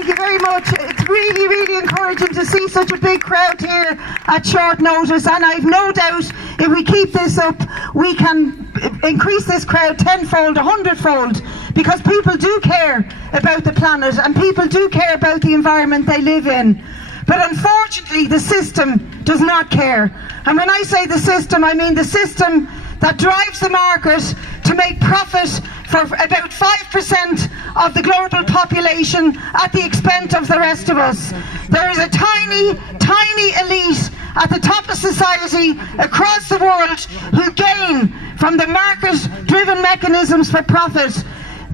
Thank you very much. It's really, really encouraging to see such a big crowd here at short notice, and I've no doubt if we keep this up, we can increase this crowd tenfold, 100-fold, because people do care about the planet and people do care about the environment they live in. But unfortunately, the system does not care. And when I say the system, I mean the system that drives the market to make profit for about 5% of the global population at the expense of the rest of us. There is a tiny, tiny elite at the top of society across the world who gain from the market-driven mechanisms for profit.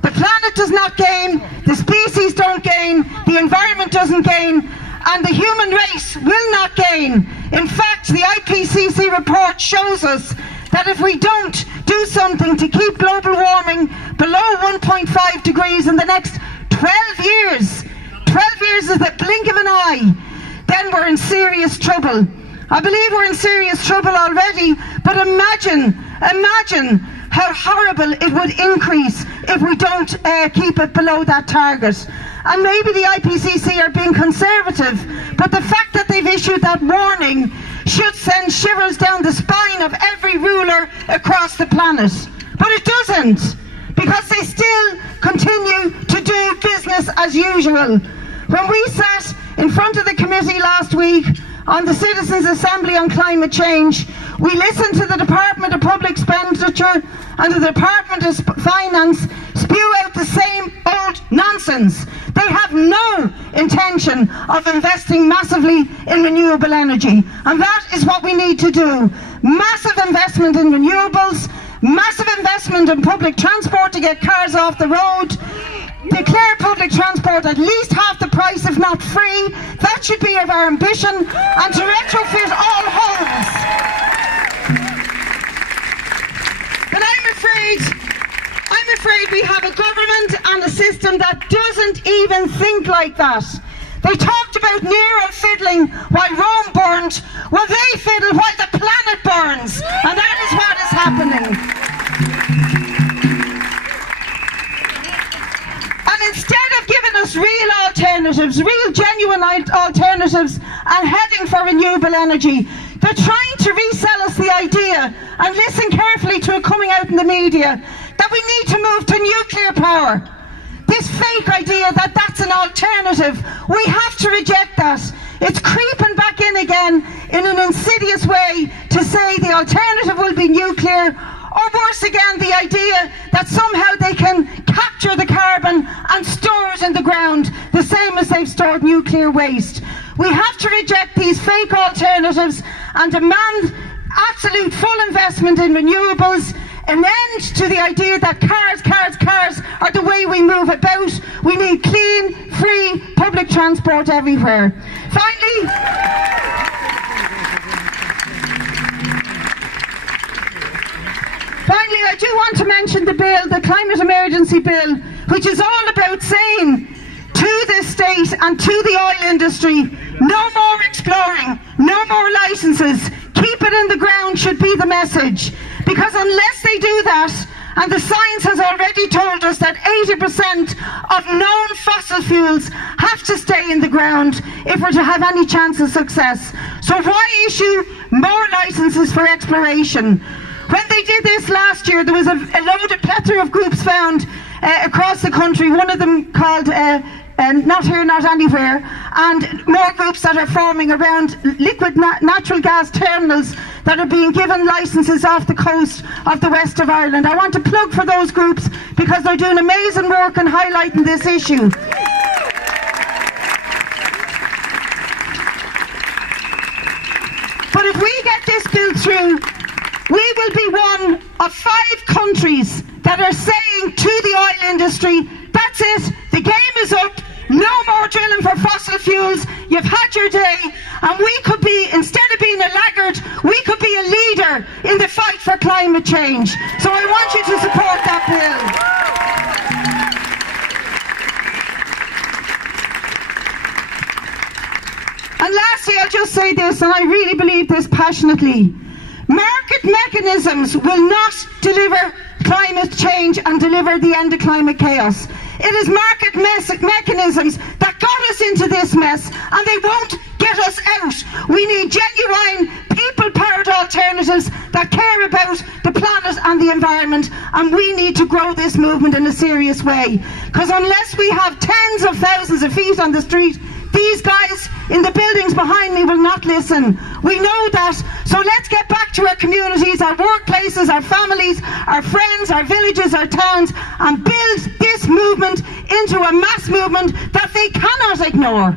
The planet does not gain, the species don't gain, the environment doesn't gain, and the human race will not gain. In fact, the IPCC report shows us that if we don't do something to keep global warming below 1.5 degrees in the next 12 years, 12 years is the blink of an eye, then we're in serious trouble. I believe we're in serious trouble already, but imagine how horrible it would increase if we don't keep it below that target. And maybe the IPCC are being conservative, but the fact that they've issued that warning should send shivers down the spine of every ruler across the planet. But it doesn't, because they still continue to do business as usual. When we sat in front of the committee last week on the Citizens' Assembly on Climate Change, we listened to the Department of Public Expenditure and the Department of Finance spew out the same old nonsense. They have no intention of investing massively in renewable energy, and that is what we need to do. Massive investment in renewables, massive investment in public transport to get cars off the road, declare public transport at least half the price, if not free. That should be of our ambition, and to retrofit all homes. But I'm afraid we have a government and a system that doesn't even think like that. They talked about Nero fiddling while Rome burned. Well, they fiddle while the planet burns, and that is what is happening. And instead of giving us real alternatives, real genuine alternatives, and heading for renewable energy, they're trying to resell us the idea, and listen carefully to it coming out in the media, that we need to move to nuclear power. This fake idea that that's an alternative, we have to reject that. It's creeping back in again in an insidious way to say the alternative will be nuclear, or worse again, the idea that somehow they can capture the carbon and store it in the ground, the same as they've stored nuclear waste. We have to reject these fake alternatives and demand absolute full investment in renewables, an end to the idea that cars are the way we move about. We need clean, free public transport everywhere. Finally, I do want to mention the bill, the Climate Emergency Bill, which is all about saying to the state and to the oil industry, no more exploring, no more licenses, keep it in the ground should be the message. Because unless they do that, and the science has already told us that 80% of known fossil fuels have to stay in the ground if we're to have any chance of success. So why issue more licenses for exploration? When they did this last year, there was a loaded plethora of groups found across the country, one of them called Not Here, Not Anywhere, and more groups that are forming around liquid natural gas terminals that are being given licenses off the coast of the west of Ireland. I want to plug for those groups because they're doing amazing work in highlighting this issue. But if we get this bill through, we will be one of 5 countries that are saying to the oil industry, that's it, the game is up, no more drilling for fossil fuels, you've had your day, and we could be, instead of being a laggard, we could be a leader in the fight for climate change. So I want you to support that bill. And lastly, I'll just say this, and I really believe this passionately. Market mechanisms will not deliver climate change and deliver the end of climate chaos. It is market mechanisms that got us into this mess, and they won't get us out. We need genuine people-powered alternatives that care about the planet and the environment, and we need to grow this movement in a serious way. Because unless we have tens of thousands of feet on the street, these guys in the buildings behind me will not listen. We know that. So let's get back to our communities, our workplaces, our families, our friends, our villages, our towns, and build this movement into a mass movement that they cannot ignore.